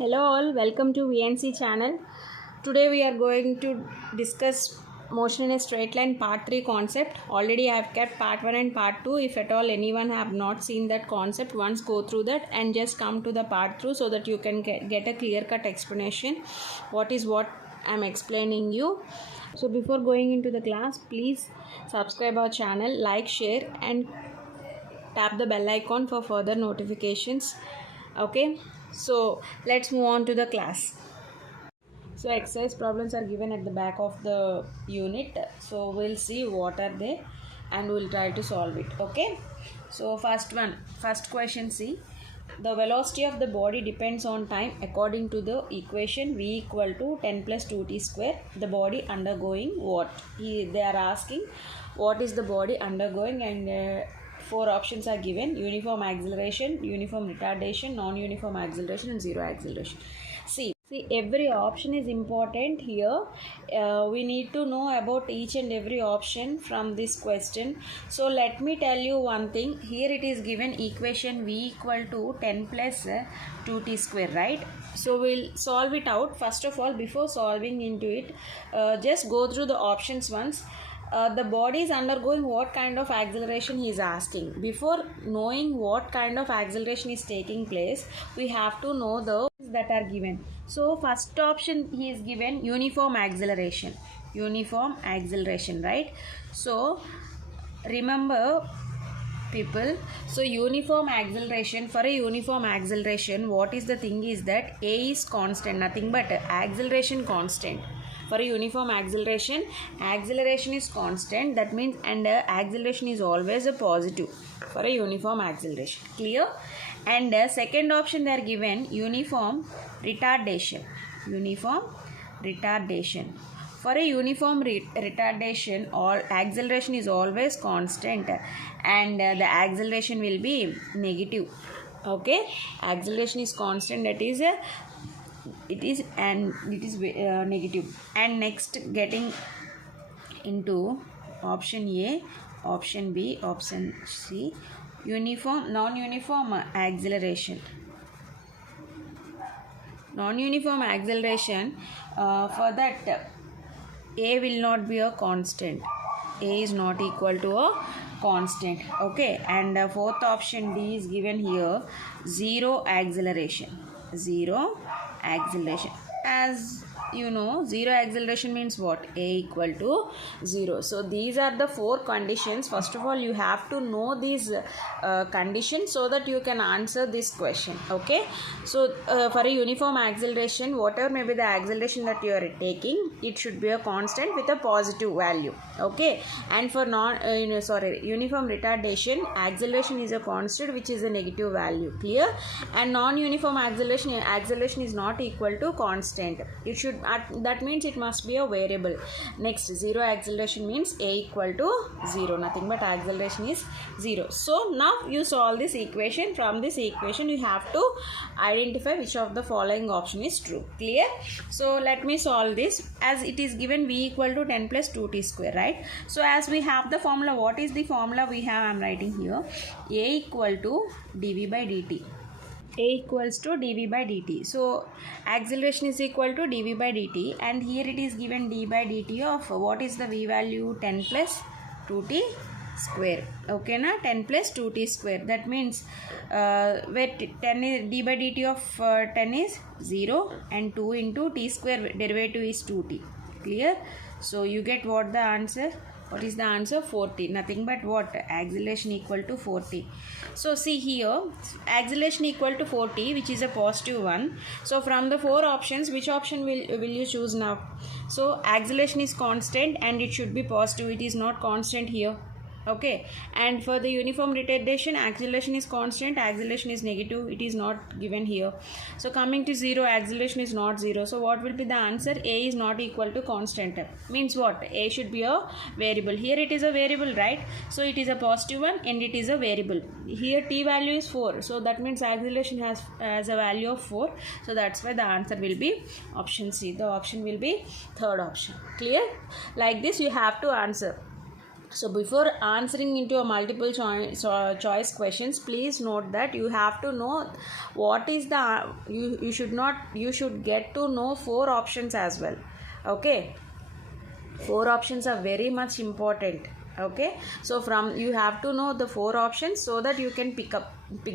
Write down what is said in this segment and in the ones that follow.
Hello all, welcome to VNC channel. Today we are going to discuss motion in a straight line part 3 concept. Already I have kept part 1 and part 2. If at all anyone have not seen that concept, once go through that and just come to the part 3 so that you can get a clear cut explanation what I am explaining you. So before going into the class, please subscribe our channel, like, share and tap the bell icon for further notifications. Okay, so let's move on to the class. So exercise problems are given at the back of the unit, so we'll see what are they and we'll try to solve it. Okay, so first question, see, the velocity of the body depends on time according to the equation v equal to 10 plus 2t square. The body undergoing what? They are asking what is the body undergoing, and 4 options are given: uniform acceleration, uniform retardation, non-uniform acceleration and zero acceleration. See, every option is important here. We need to know about each and every option from this question. So let me tell you one thing. Here it is given equation v equal to 10 plus 2t square, right? So we'll solve it out. First of all, before solving into it, just go through the options once. The body is undergoing what kind of acceleration he is asking. Before knowing what kind of acceleration is taking place, we have to know the that are given. So first option he is given uniform acceleration, right? So remember people, so uniform acceleration, for a uniform acceleration, what is the thing is that a is constant, nothing but acceleration constant. For a uniform acceleration is constant, that means, and acceleration is always a positive for a uniform acceleration. Clear? And second option they are given uniform retardation. For a uniform retardation, all acceleration is always constant and the acceleration will be negative. Okay, acceleration is constant, that is it is negative. And next, getting into option A, option B, option C, uniform non-uniform acceleration. Non-uniform acceleration, for that A will not be a constant. A is not equal to a constant. Okay, and fourth option D is given here, zero acceleration. As you know, zero acceleration means what? A equal to 0. So these are the 4 conditions. First of all, you have to know these conditions so that you can answer this question. Okay, so for a uniform acceleration, whatever may be the acceleration that you are taking, it should be a constant with a positive value. Okay, and for uniform retardation, acceleration is a constant which is a negative value. Clear? And non-uniform acceleration is not equal to constant. It should, that means it must be a variable. Next, zero acceleration means A equal to 0, nothing but acceleration is 0. So now you solve this equation. From this equation you have to identify which of the following option is true. Clear? So let me solve this. As it is given v equal to 10 plus 2t square, right? So as we have the formula, what is the formula we have? I am writing here, A equal to dv by dt. A equals to dv by dt. So acceleration is equal to dv by dt, and here it is given d by dt of what is the v value? 10 plus 2t square. Okay, na? 10 plus 2t square. That means where 10 is, d by dt of 10 is 0 and 2 into t square derivative is 2t. Clear? So you get what the answer? What is the answer? 40. Nothing but what? Acceleration equal to 40. So see here, acceleration equal to 40, which is a positive one. So from the 4 options, which option will you choose now? So acceleration is constant and it should be positive. It is not constant here. Okay, and for the uniform retardation, acceleration is constant, acceleration is negative, it is not given here. So coming to 0, acceleration is not 0. So what will be the answer? A is not equal to constant. Means what? A should be a variable. Here it is a variable, right? So it is a positive one and it is a variable. Here t value is 4. So that means acceleration has a value of 4. So that's why the answer will be option C. The option will be third option. Clear? Like this you have to answer. So before answering into a multiple choice questions, please note that you have to know what is the you should get to know 4 options as well. Okay, 4 options are very much important. Okay, so from you have to know the 4 options so that you can pick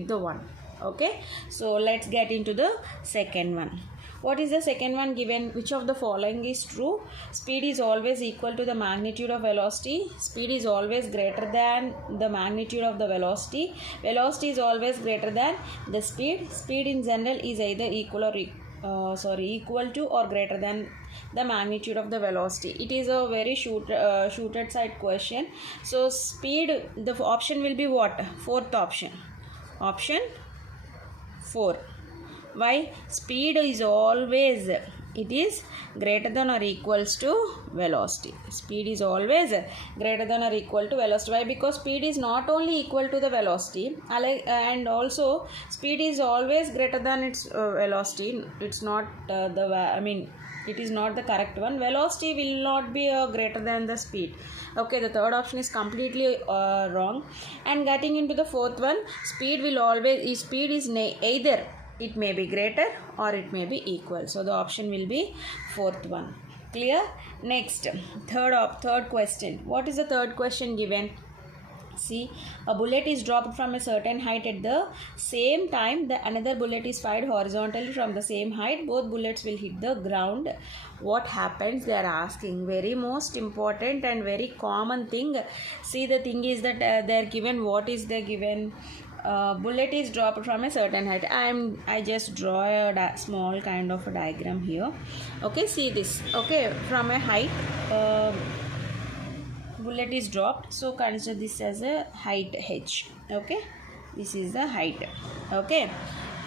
the one. Okay, so let's get into the second one. What is the second one given? Which of the following is true? Speed is always equal to the magnitude of velocity. Speed is always greater than the magnitude of the velocity. Velocity is always greater than the speed. Speed in general is either equal to or greater than the magnitude of the velocity. It is a very shooted side question. So speed, the option will be what? Fourth option. Option 4. Why? Speed is always, it is greater than or equals to velocity. Speed is always greater than or equal to velocity. Why? Because speed is not only equal to the velocity, and also speed is always greater than its velocity. It's not it is not the correct one. Velocity will not be greater than the speed. Okay, the third option is completely wrong. And getting into the fourth one, speed is either it may be greater or it may be equal. So the option will be fourth one. Clear? Next, third question. What is the third question given? See, a bullet is dropped from a certain height. At the same time, another bullet is fired horizontally from the same height. Both bullets will hit the ground. What happens? They are asking. Very most important and very common thing. See, the thing is that they are given. What is the given? Bullet is dropped from a certain height. I just draw a small kind of a diagram here. Okay, see this. Okay, from a height, bullet is dropped. So consider this as a height h. Okay, this is the height. Okay,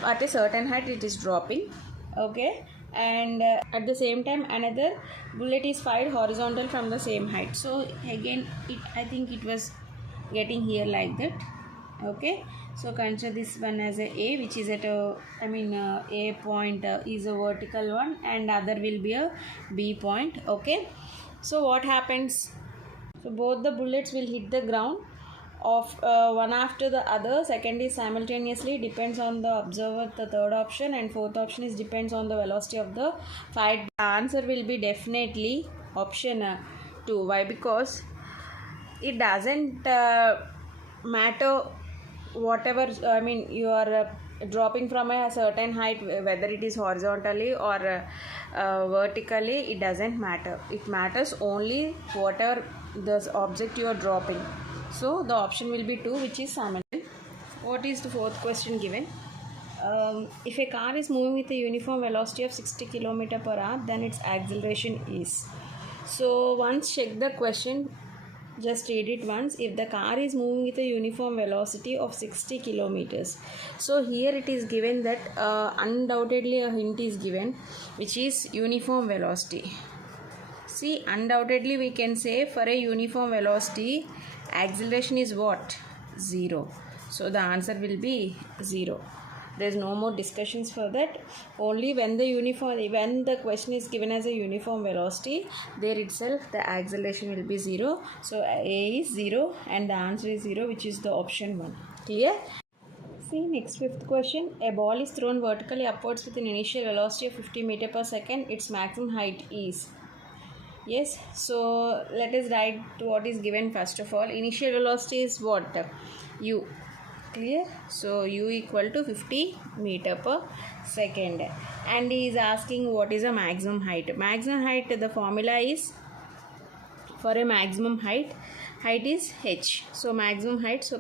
at a certain height it is dropping. Okay, and at the same time another bullet is fired horizontal from the same height. So again, I think it was getting here like that. Okay, so consider this one as a which is at a point is a vertical one, and other will be a B point. Okay, so what happens? So both the bullets will hit the ground of one after the other. Second is simultaneously, depends on the observer, the third option, and fourth option is depends on the velocity of the fired. The answer will be definitely option 2. Why? Because it doesn't matter whatever you are dropping from a certain height, whether it is horizontally or vertically, it doesn't matter. It matters only whatever the object you are dropping. So the option will be 2, which is simultaneous. What is the fourth question given? If a car is moving with a uniform velocity of 60 km per hour, then its acceleration is. So once check the question, just read it once. If the car is moving with a uniform velocity of 60 kilometers, so here it is given that undoubtedly a hint is given, which is uniform velocity. See, undoubtedly we can say for a uniform velocity, acceleration is what? 0. So the answer will be 0. There is no more discussions for that. Only when the question is given as a uniform velocity, there itself the acceleration will be 0. So A is 0 and the answer is 0, which is the option 1. Clear? See, next fifth question. A ball is thrown vertically upwards with an initial velocity of 50 meters per second. Its maximum height is. Yes, so let us write what is given first of all. Initial velocity is what? U. Clear? So U equal to 50 meter per second, and he is asking what is a maximum height. Maximum height, the formula is for a maximum height is h. So maximum height, so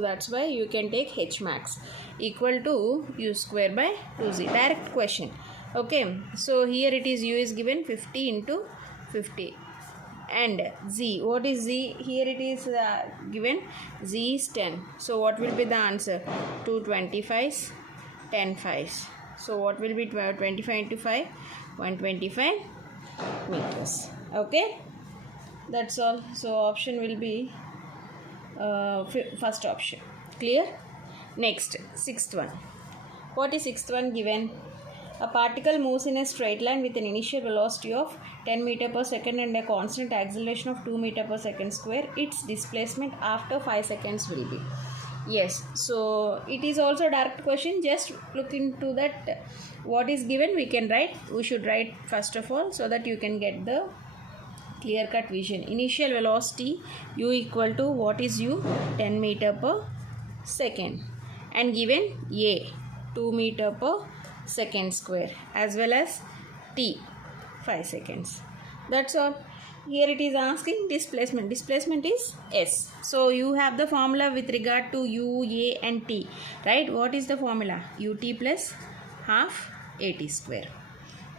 that's why you can take h max equal to u square by 2z. Direct question. Okay, so here it is, u is given 50 into 50. And z, what is z? Here it is given z is 10. So what will be the answer? 2 25s, 10 5s. So what will be 25 into 5? 125 meters. Okay, that's all. So option will be first option. Clear? Next, sixth one. What is sixth one given? A particle moves in a straight line with an initial velocity of 10 meter per second and a constant acceleration of 2 meter per second square. Its displacement after 5 seconds will be. Yes, so it is also a direct question. Just look into that. What is given we can write. We should write first of all so that you can get the clear cut vision. Initial velocity u equal to what is u? 10 meter per second, and given a 2 meter per second square, as well as t 5 seconds. That's all. Here it is asking displacement. Displacement is s. So you have the formula with regard to u, a and t, right? What is the formula? ut plus half at square.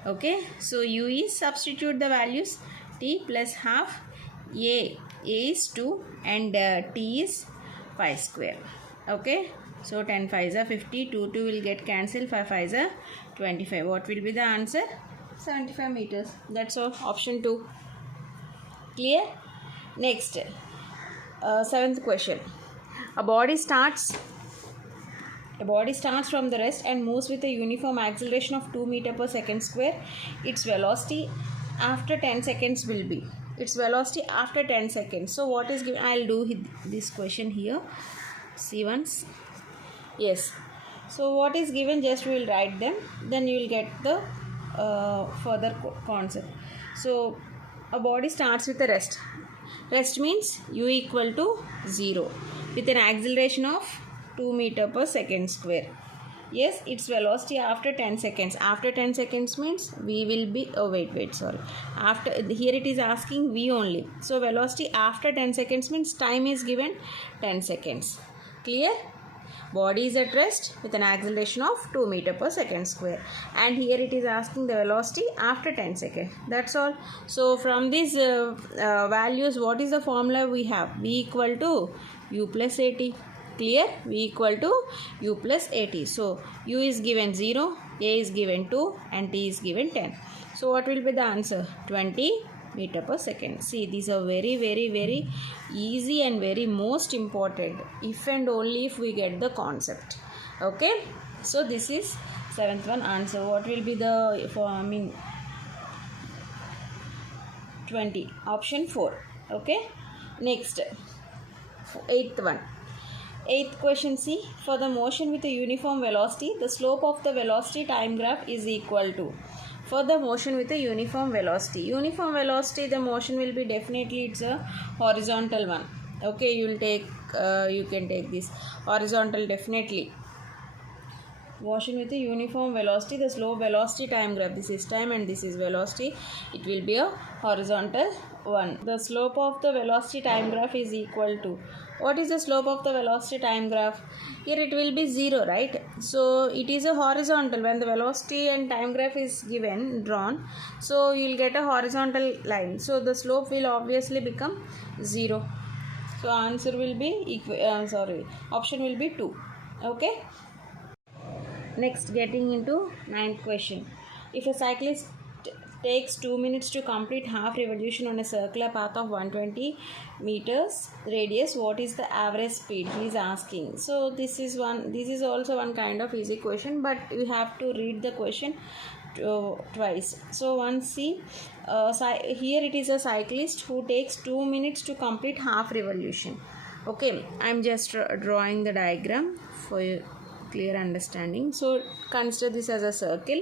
Okay, so u is, substitute the values, t plus half, a is 2 and t is 5 square. Okay, so 10 5s are 50, 2 will get cancelled, 5 5s are 25. What will be the answer? 75 meters. That's all. Option 2. Clear? Next, 7th question. A body starts from the rest and moves with a uniform acceleration of 2 meter per second square. Its velocity after 10 seconds will be. Its velocity after 10 seconds. So what is given? I'll do this question here. See once. Yes. So what is given? Just we will write them. Then you will get the further concept. So a body starts with a rest. Rest means u equal to 0 with an acceleration of 2 meter per second square. Yes, its velocity after 10 seconds. After 10 seconds means we will be, after, here it is asking v only. So velocity after 10 seconds means time is given 10 seconds. Clear? Body is at rest with an acceleration of 2 meter per second square, and here it is asking the velocity after 10 seconds. That's all. So from these values, what is the formula we have? V equal to u plus at. Clear? V equal to u plus at. So u is given 0, a is given 2 and t is given 10. So what will be the answer? 20 meter per second. See, these are very easy and very most important if and only if we get the concept. Okay, so this is 7th one answer. What will be the 20? Option 4. Okay, next, 8th one. 8th question. See, for the motion with a uniform velocity, the slope of the velocity time graph is equal to. For the motion with a uniform velocity, the motion will be definitely, it's a horizontal one. Okay, you will take you can take this horizontal. Definitely motion with a uniform velocity, the slope velocity time graph, this is time and this is velocity, it will be a horizontal one. The slope of the velocity time graph is equal to, what is the slope of the velocity time graph? Here it will be 0, right? So it is a horizontal. When the velocity and time graph is given, drawn, so you will get a horizontal line. So the slope will obviously become 0. So answer will be option will be 2. Okay. Next, getting into 9th question. If a cyclist takes 2 minutes to complete half revolution on a circular path of 120 meters radius, what is the average speed? He is asking. So this is also one kind of easy question, but you have to read the question twice. So once, see, here it is a cyclist who takes 2 minutes to complete half revolution. Okay, I'm just drawing the diagram for you clear understanding. So consider this as a circle.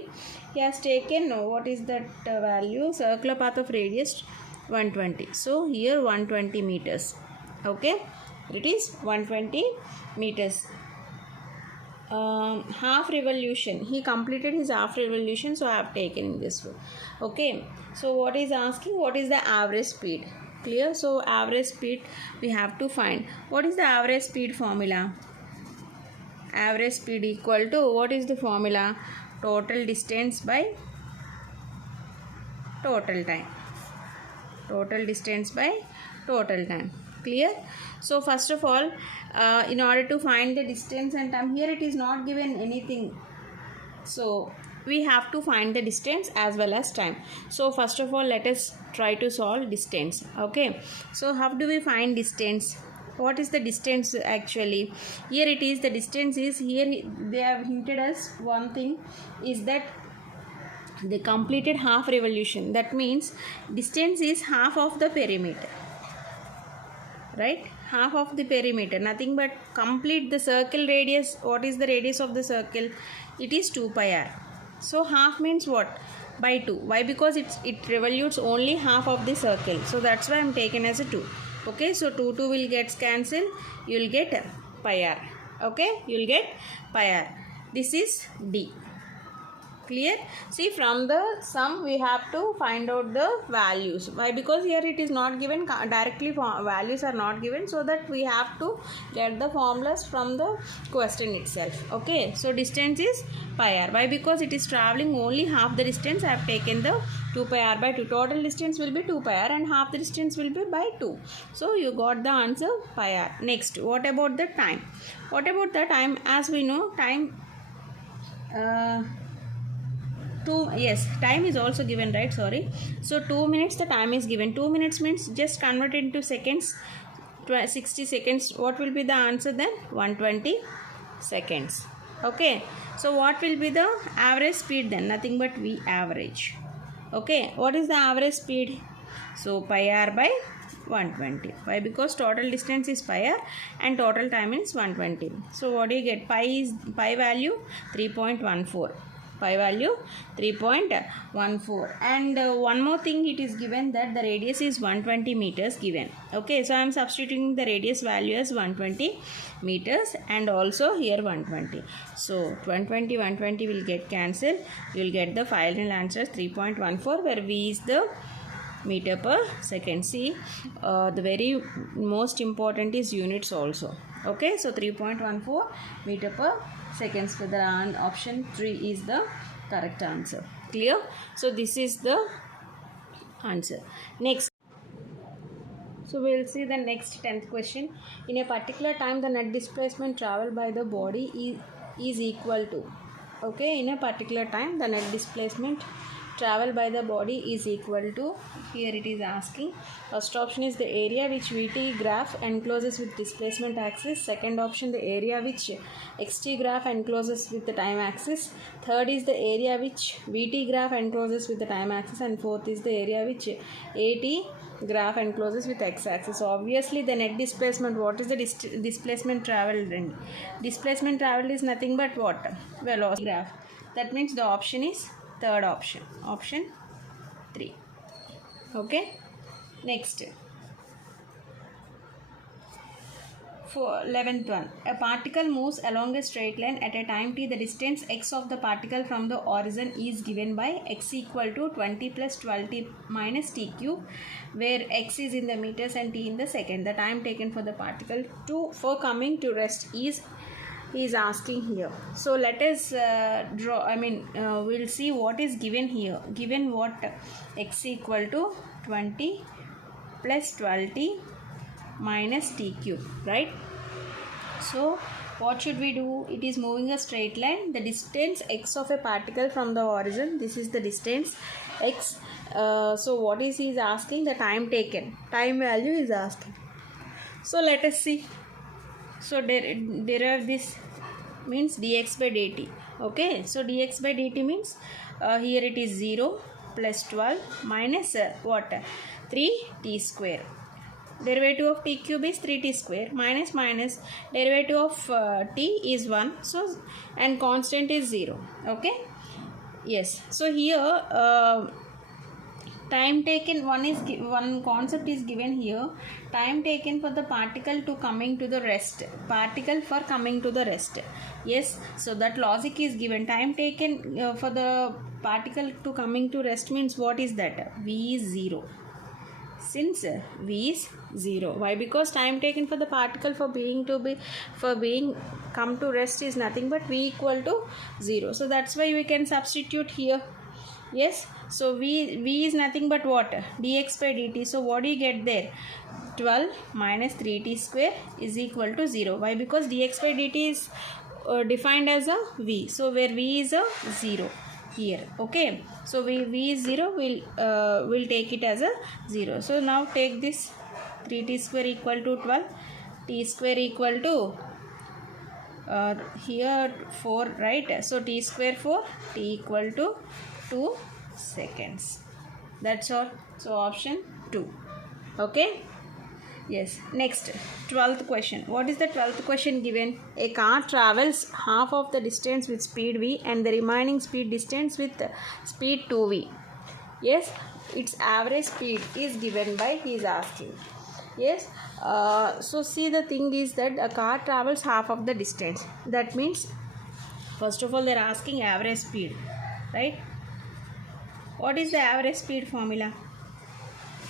He has taken, what is that value? Circular path of radius 120. So here 120 meters. Okay, it is 120 meters. Half revolution, he completed his half revolution, so I have taken in this way. Okay, so what is asking? What is the average speed? Clear? So average speed we have to find. What is the average speed formula? Average speed equal to, what is the formula? Total distance by total time. Total distance by total time. Clear? So first of all, in order to find the distance and time, here it is not given anything, so we have to find the distance as well as time. So first of all, let us try to solve distance. Okay, so how do we find distance? What is the distance actually? Here it is, the distance is, here they have hinted us one thing, is that they completed half revolution. That means distance is half of the perimeter, right? Half of the perimeter, nothing but complete the circle radius. What is the radius of the circle? It is 2 pi r. So half means what? By 2. Why? Because it revolutes only half of the circle. So that's why I'm taken as a 2. Okay, so 2 will get cancelled. You will get pi r. Okay, you will get pi r. This is D. Clear? See, from the sum we have to find out the values. Why? Because here it is not given directly, values are not given, so that we have to get the formulas from the question itself. Okay, so distance is pi r. Why? Because it is traveling only half the distance. I have taken the 2 pi r by 2. Total distance will be 2 pi r and half the distance will be by 2. So you got the answer pi r. Next, what about the time? What about the time? As we know, time yes, time is also given, right? Sorry. So 2 minutes the time is given. 2 minutes means just convert it into seconds. 60 seconds. What will be the answer then? 120 seconds. Okay. So what will be the average speed then? Nothing but V average. Okay. What is the average speed? So pi r by 120. Why? Because total distance is pi r and total time is 120. So what do you get? Pi value 3.14. Pi value 3.14. And one more thing, it is given that the radius is 120 meters given. Okay, so I am substituting the radius value as 120 meters and also here 120. So 120 will get cancelled. You will get the final answer 3.14, where V is the meter per second. See, the very most important is units also. Okay, so 3.14 meter per seconds. So the option 3 is the correct answer. Clear? So this is the answer. Next, so we will see the next 10th question. In a particular time, the net displacement traveled by the body is equal to. Okay, in a particular time, the net displacement travel by the body is equal to, here it is asking, first option is the area which VT graph encloses with displacement axis, second option the area which XT graph encloses with the time axis, third is the area which VT graph encloses with the time axis, and fourth is the area which AT graph encloses with x-axis. So obviously the net displacement, what is the displacement traveled? Displacement traveled is nothing but what? Velocity graph. That means the option is third option, option 3. Okay, next, for 11th one, a particle moves along a straight line at a time t. The distance x of the particle from the origin is given by x equal to 20 plus 12t minus t cube, where x is in the meters and t in the second. The time taken for the particle for coming to rest is asking here. So let us draw, we'll see what is given here. Given what? X equal to 20 plus 12t minus t cube, right? So what should we do? It is moving a straight line. The distance x of a particle from the origin, this is the distance x. So what is he asking? The time taken, time value is asking. So let us see. So derive this, means dx by dt. Okay, so dx by dt means here it is 0 plus 12 minus what? 3t square. Derivative of t cube is 3t square, minus derivative of t is 1, so and constant is 0. Okay, yes. So here time taken, one concept is given here. Time taken for the particle to coming to the rest. Particle for coming to the rest. Yes. So that logic is given. Time taken for the particle to coming to rest means what is that? V is 0. Since V is 0. Why? Because time taken for the particle for being come to rest is nothing but V equal to 0. So that's why we can substitute here. Yes. So V is nothing but what? Dx by dt. So what do you get there? 12 minus 3t square is equal to 0. Why? Because dx by dt is defined as a V. So where V is a 0 here. Okay. So V is 0, we'll take it as a 0. So now take this 3t square equal to 12. T square equal to here 4, right? So t square 4, t equal to 2 seconds. That's all. So option 2. Okay. Yes. Next, 12th question. What is the 12th question given? A car travels half of the distance with speed v and the remaining speed distance with speed 2v. Yes, its average speed is given by, he is asking. Yes. So see, the thing is that a car travels half of the distance. That means, first of all, they are asking average speed, right? What is the average speed formula?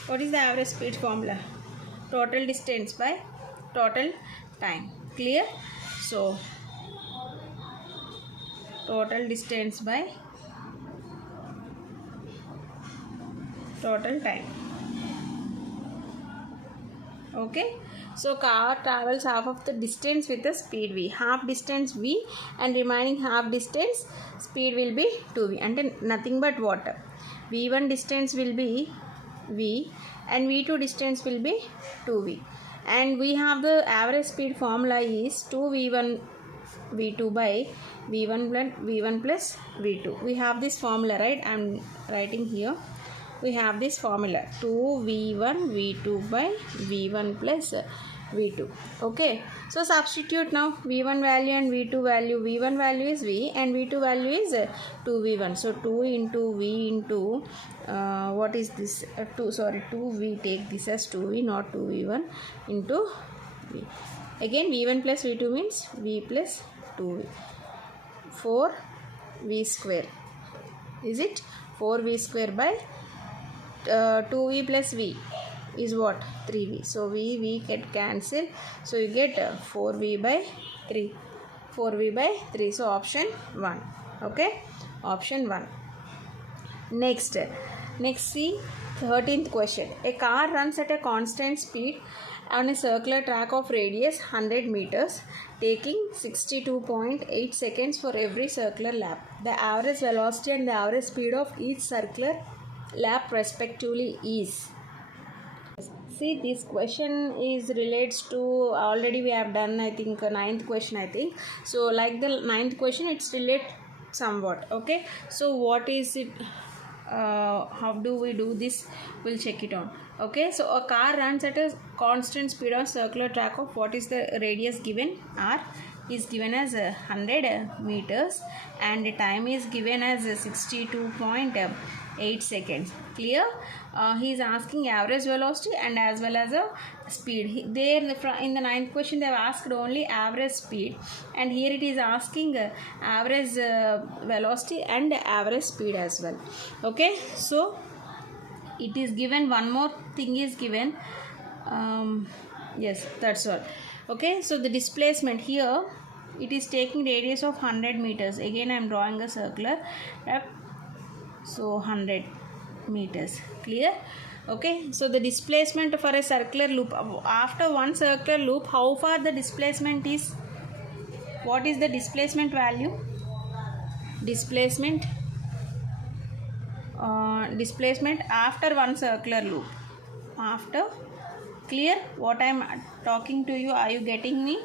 What is the average speed formula? Total distance by total time. Clear? So, total distance by total time. Okay. So, car travels half of the distance with the speed v. Half distance v and remaining half distance speed will be 2v. And nothing but what? v1 distance will be v and v2 distance will be 2v. And we have the average speed formula is 2v1 v2 by v1 plus v2. We have this formula, right? I am writing here. We have this formula 2v1 v2 by v1 plus v2. Okay. So substitute now v1 value and v2 value. v1 value is v and v2 value is 2v1. So 2 into v into what is this? 2v. Take this as 2v, not 2v1 into v. Again v1 plus v2 means v plus 2v. 4v square. Is it? 4v square by 2v plus v is what? 3v. So v get cancelled. So you get 4v by 3. 4v by 3. So option 1. Okay. Option 1. Next see 13th question. A car runs at a constant speed on a circular track of radius 100 meters, taking 62.8 seconds for every circular lap. The average velocity and the average speed of each circular lap respectively is. See, this question is relates to, already we have done, I think, 9th question, I think. So like the 9th question, it's relate somewhat. Okay. So what is it? How do we do this? We'll check it on. Okay. So a car runs at a constant speed on circular track of, what is the radius given? R is given as 100 meters and the time is given as 62.8 seconds. Clear? He is asking average velocity and as well as a speed. There in the 9th question they have asked only average speed, and here it is asking average velocity and average speed as well. Okay. So it is given, one more thing is given. Yes, that's all. Okay. So the displacement here, it is taking radius of 100 meters. Again I am drawing a circular. So 100 meters. Clear? Okay. So the displacement for a circular loop, after one circular loop, how far the displacement is? What is the displacement value? Displacement after one circular loop. After. Clear? What I am talking to you, are you getting me?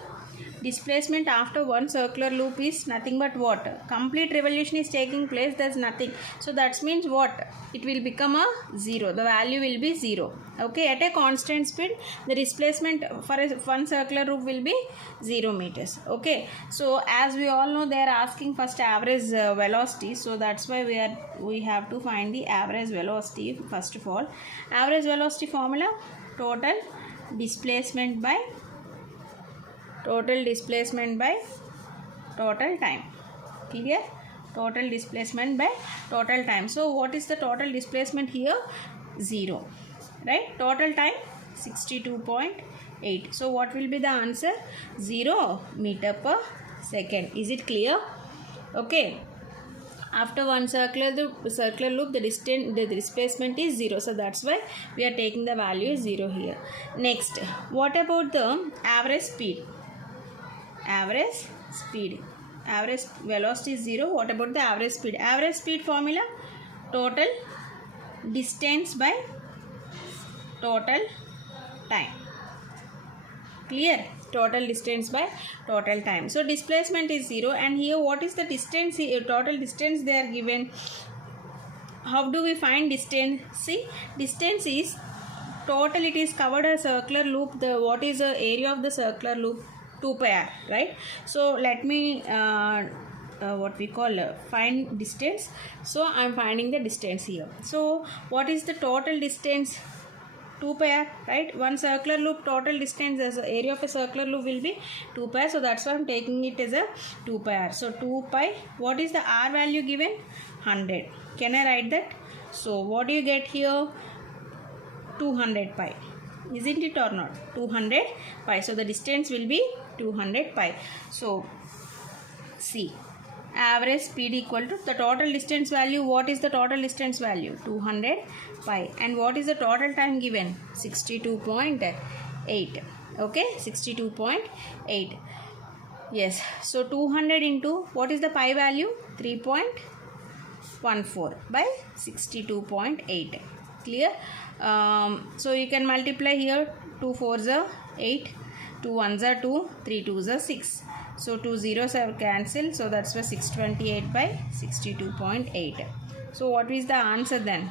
Displacement after one circular loop is nothing but what? Complete revolution is taking place, there is nothing. So that means what? It will become a 0. The value will be 0. Okay. At a constant speed, the displacement for one circular loop will be 0 meters. Okay. So as we all know, they are asking first average velocity. So that's why we have to find the average velocity first of all. Average velocity formula, total displacement by total time. Clear? Total displacement by total time. So what is the total displacement here? 0. Right? Total time 62.8. So what will be the answer? 0 meter per second. Is it clear? Okay. After one circular loop, the displacement is 0. So that's why we are taking the value is 0 here. Next, what about the average speed? Average velocity is 0. What about the average speed? Average speed formula, total distance by total time. Clear? Total distance by total time. So displacement is 0, and here what is the distance? Total distance they are given how do we find distance? See, distance is total, it is covered a circular loop. The what is the area of the circular loop? 2 pi r, right? So let me what we call find distance. So I am finding the distance here. So what is the total distance? 2 pi r, right? One circular loop total distance as the area of a circular loop will be 2 pi. So that's why I'm taking it as a 2 pi r. So 2 pi, what is the r value given? 100. Can I write that? So what do you get here? 200 pi, isn't it or not? 200 pi. So the distance will be 200 pi. So see, average speed equal to the total distance value. What is the total distance value? 200 pi. And what is the total time given? 62.8. Okay, 62.8. Yes. So 200 into what is the pi value? 3.14 by 62.8. Clear? So you can multiply here. 2 4s are 8, 2 1s are 2, 3 2s are 6. So 2 zeros have cancelled. So that's why 628 by 62.8. So what is the answer then?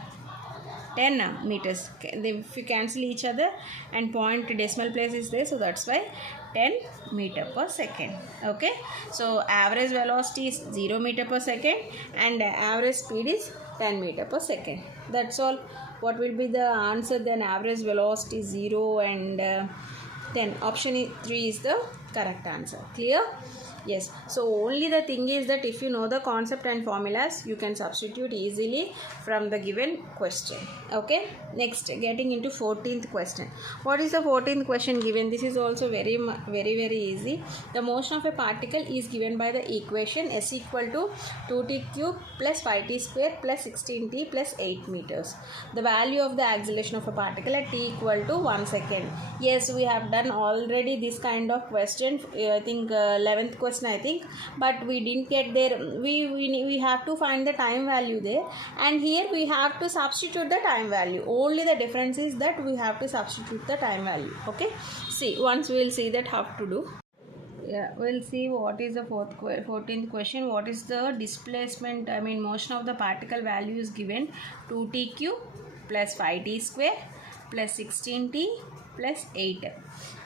10 meters. If you cancel each other and point decimal place is there, so that's why 10 meter per second. Okay. So average velocity is 0 meter per second and average speed is 10 meter per second. That's all. What will be the answer then? Average velocity 0 and 10. Option 3 is the correct answer. Clear? Yes. So only the thing is that if you know the concept and formulas, you can substitute easily from the given question. Okay. Next, getting into 14th question. What is the 14th question given? This is also very easy. The motion of a particle is given by the equation s equal to 2t cube plus 5t square plus 16t plus 8 meters. The value of the acceleration of a particle at t equal to 1 second. Yes, we have done already this kind of question. I think 11th question, I think, but we didn't get there. We have to find the time value there, and here we have to substitute the time value. Only the difference is that we have to substitute the time value. Okay, see, once we will see that how to do. Yeah, we'll see what is the 14th question. What is the displacement, I mean motion of the particle value is given 2t cube plus 5t square plus 16t plus 8.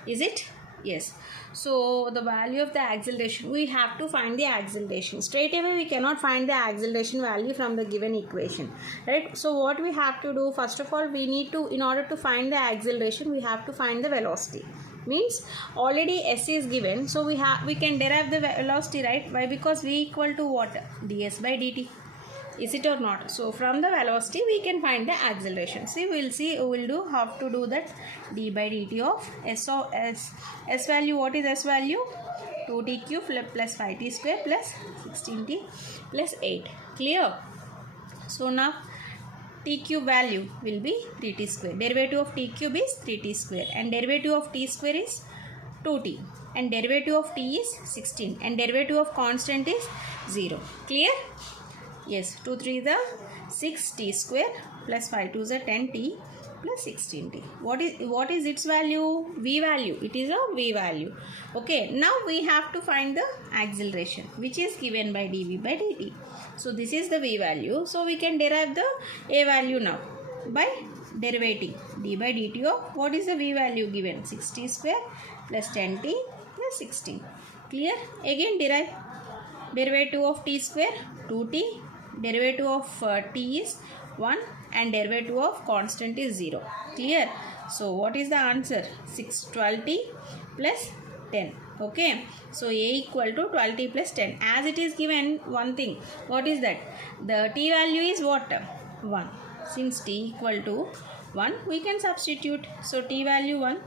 Is it? Yes. So the value of the acceleration, we have to find the acceleration. Straight away we cannot find the acceleration value from the given equation, right? So what we have to do, first of all, we need to, in order to find the acceleration, we have to find the velocity. Means already s is given, so we can derive the velocity, right? Why? Because v equal to what? ds by dt. Is it or not? So from the velocity we can find the acceleration. See, we'll do how to do that. D by dt of s value. What is s value? 2t cube plus 5t square plus 16t plus 8. Clear? So now t cube value will be 3t square. Derivative of t cube is 3t square and derivative of t square is 2t and derivative of t is 16 and derivative of constant is 0. Clear? Yes, 2 3 the 6t square plus 5 2 the 10t plus 16t. What is its value? V value. It is a V value. Okay, now we have to find the acceleration, which is given by dv by dt. So this is the V value. So we can derive the A value now by derivating d by dt of what is the V value given? 6t square plus 10t plus 16. Clear? Again derive. Derivative of t square 2t. Derivative of t is 1 and derivative of constant is 0. Clear? So what is the answer? 12t plus 10. Okay. So A equal to 12t plus 10. As it is given one thing. What is that? The t value is what? 1. Since t equal to 1, we can substitute. So t value 1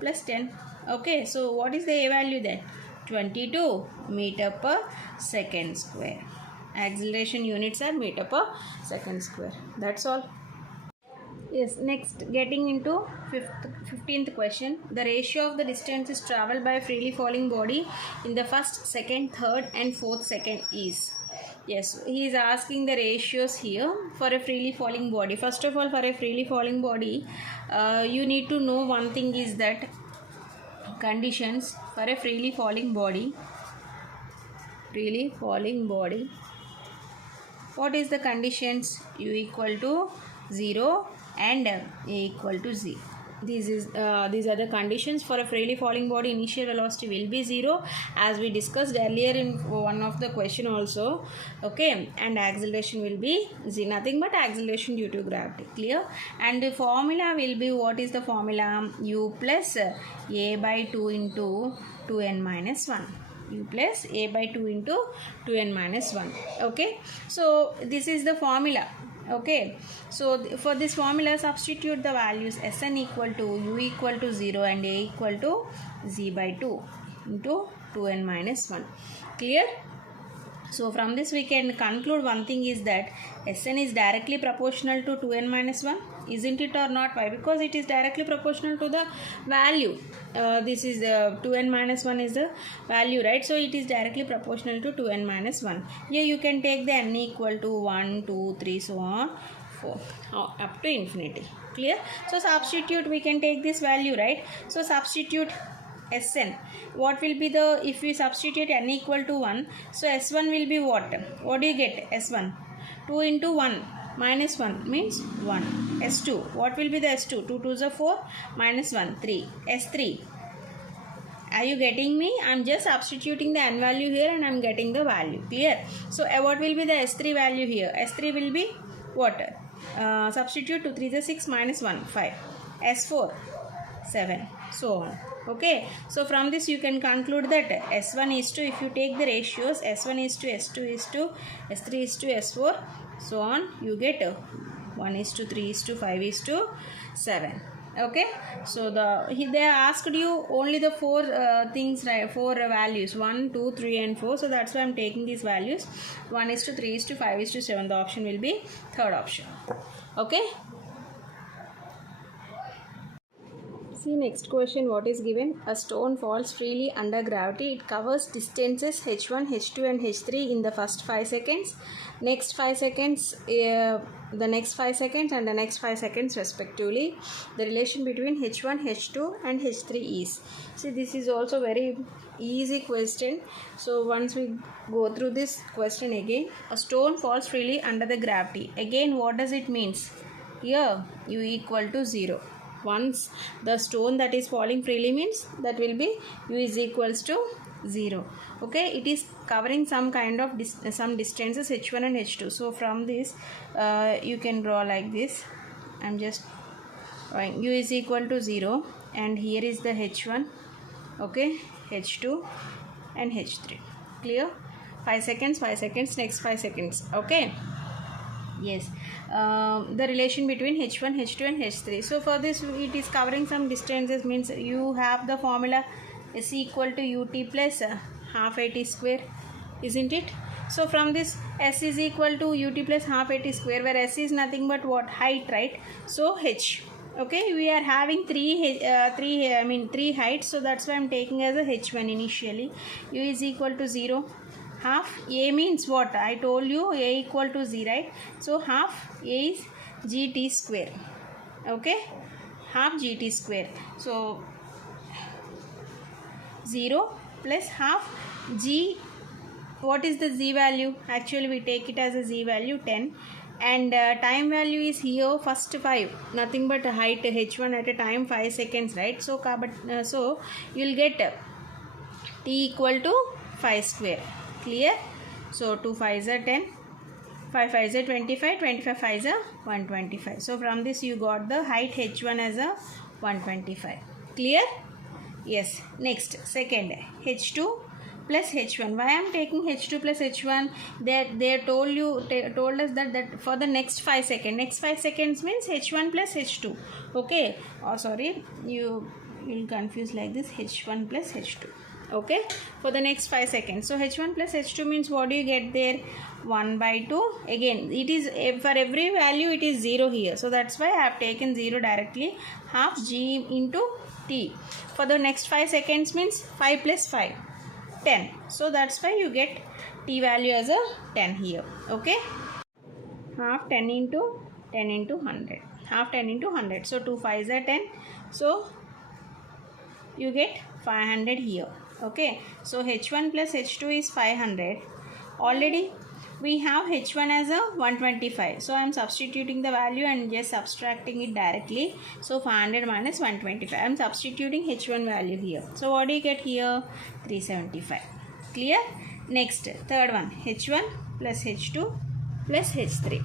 plus 10. Okay. So what is the A value then? 22 meter per second square. Acceleration units are meter per second square. That's all. Yes, next, getting into 15th question. The ratio of the distances travelled by a freely falling body in the first, second, third and fourth second is. Yes, he is asking the ratios here for a freely falling body. First of all, for a freely falling body, you need to know one thing is that conditions for a freely falling body What is the conditions? U equal to 0 and A equal to Z. These are the conditions for a freely falling body. Initial velocity will be 0, as we discussed earlier in one of the question also. Okay, and acceleration will be nothing but acceleration due to gravity. Clear? And the formula will be, what is the formula? U plus A by 2 into 2n minus 1. U plus A by 2 into 2n minus 1. Okay, so this is the formula. Okay, so for this formula, substitute the values Sn equal to U equal to 0 and A equal to Z by 2 into 2n minus 1. Clear? So from this we can conclude one thing is that Sn is directly proportional to 2n minus 1. Isn't it or not? Why? Because it is directly proportional to the value. This is 2n minus 1 is the value, right? So it is directly proportional to 2n minus 1. Here you can take the n equal to 1, 2, 3, so on, 4, up to infinity. Clear? So substitute, we can take this value, right? So substitute Sn. What will be the, if we substitute n equal to 1, so S1 will be what? What do you get? S1. 2 into 1 minus 1 means 1. S2. What will be the S2? 2 2s are 4 minus 1, 3. S3. Are you getting me? I am just substituting the n value here and I am getting the value. Clear? So what will be the S3 value here? S3 will be what? Substitute 2 3s are 6 minus 1, 5. S4, 7. So on. Okay, so from this you can conclude that S1 is to, if you take the ratios, S1 is to, S2 is to, S3 is to, S4, so on, you get 1 is to 3 is to 5 is to 7. Okay, so they asked you only the 4 things, right? 4 values, 1, 2, 3 and 4. So that's why I'm taking these values. 1 is to 3 is to 5 is to 7. The option will be third option. Okay. See next question, what is given? A stone falls freely under gravity. It covers distances h1, h2 and h3 in the first 5 seconds. Next 5 seconds, the next 5 seconds and the next 5 seconds respectively. The relation between h1, h2 and h3 is. See, this is also very easy question. So once we go through this question again, a stone falls freely under the gravity. Again, what does it means? Here, U equal to 0. Once the stone that is falling freely means that will be U is equals to 0. Okay, it is covering some kind of some distances h1 and h2. So from this you can draw like this. I'm just drawing U is equal to 0 and here is the h1, okay, h2 and h3. Clear? 5 seconds, 5 seconds, next 5 seconds. Okay, yes. The relation between h1, h2 and h3. So for this it is covering some distances, means you have the formula S equal to ut plus half at square, isn't it? So from this S is equal to ut plus half at square, where S is nothing but what? Height, right? So h. Okay, we are having three heights, so that's why I'm taking as a h1 initially. U is equal to 0. Half A means what? I told you A equal to Z, right? So half A is GT square. Okay, half GT square. So 0 plus half G. What is the Z value? Actually we take it as a Z value 10. And time value is here first 5, nothing but height h1 at a time 5 seconds, right? So so you will get T equal to 5 square. Clear? So 2 5s are 10, 5 5s are 25, 25 5s are 125. So from this you got the height h1 as a 125. Clear? Yes. Next, second, h2 plus h1. Why I am taking h2 plus h1? They told us that for the next 5 seconds. Next 5 seconds means h1 plus h2. Okay. Oh sorry, you will confuse like this, h1 plus h2. Okay, for the next 5 seconds. So h1 plus h2 means what do you get there? 1 by 2. Again, it is for every value it is 0 here. So that's why I have taken 0 directly. Half G into T. For the next 5 seconds means 5 plus 5. 10. So that's why you get T value as a 10 here. Okay. Half 10 into 100. Half 10 into 100. So 2 5s are 10. So you get 500 here. Okay, so h1 plus h2 is 500. Already we have h1 as a 125. So I am substituting the value and just subtracting it directly. So 500 minus 125. I am substituting h1 value here. So what do you get here? 375. Clear? Next, third one, h1 plus h2 plus h3.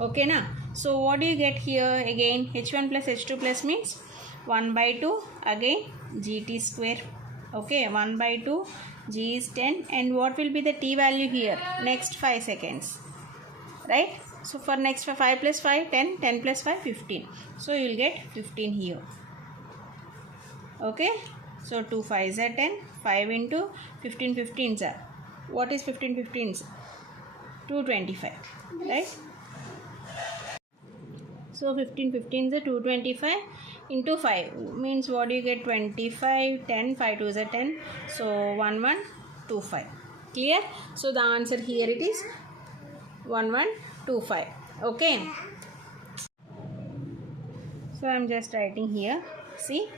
Okay, na? So what do you get here? Again, h1 plus h2 plus means 1 by 2, again gt square. Okay, 1 by 2, g is 10, and what will be the t value here? Next 5 seconds, right? So for next 5 plus 5, 10, 10 plus 5, 15. So you will get 15 here. Okay, so 2 5s are 10, 5 into 15 15s are, what is 15 15s? 225, right? So 15 15s are 225 into 5 means what do you get? 25, 10, 5 2s are 10, so 1125. Clear? So the answer here it is 1125. Okay, so I am just writing here. See,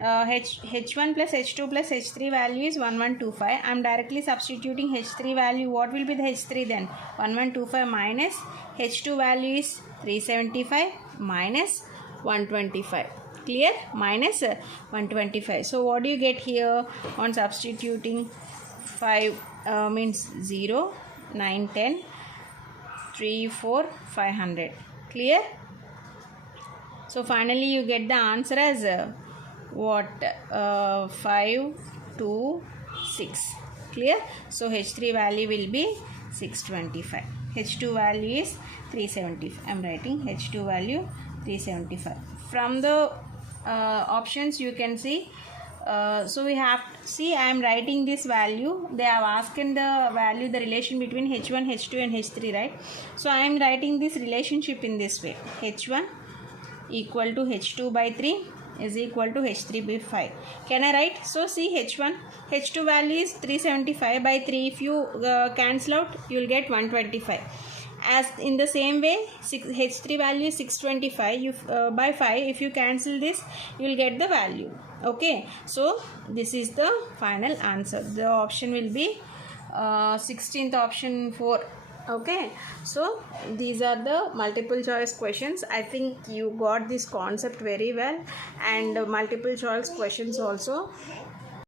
h1 plus h2 plus h3 value is 1125. I am directly substituting h3 value. What will be the h3 then? 1125 minus h2 value is 375 minus 125. Clear? Minus 125. So what do you get here on substituting? 5 means 0, 9, 10, 3, 4, 500. Clear? So finally you get the answer as what? 5, 2, 6. Clear? So h3 value will be 625. h2 value is 375. I am writing h2 value 375. From the options you can see, so we have, see, I am writing this value. They have asked in the value the relation between h1, h2 and h3, right? So I am writing this relationship in this way. h1 equal to h2 by 3 is equal to h3 by 5. Can I write? So see, h2 value is 375 by 3. If you cancel out, you will get 125. As in the same way, h3 value is 625. You by 5, if you cancel this, you will get the value. Okay, so this is the final answer. The option will be 16th option 4. Okay, so these are the multiple choice questions. I think you got this concept very well, and multiple choice questions also.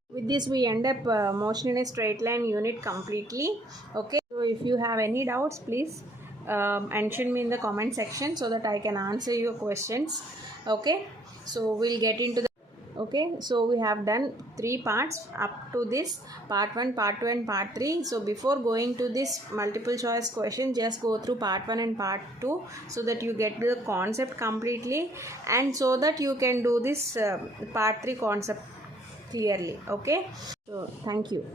With this we end up motion in a straight line unit completely. Okay, so if you have any doubts, please mention me in the comment section so that I can answer your questions. Okay, so we'll get into the, okay, so we have done 3 parts up to this, part 1, part 2 and part 3. So before going to this multiple choice question, just go through part 1 and part 2 so that you get the concept completely, and so that you can do this part 3 concept clearly. Okay, so thank you.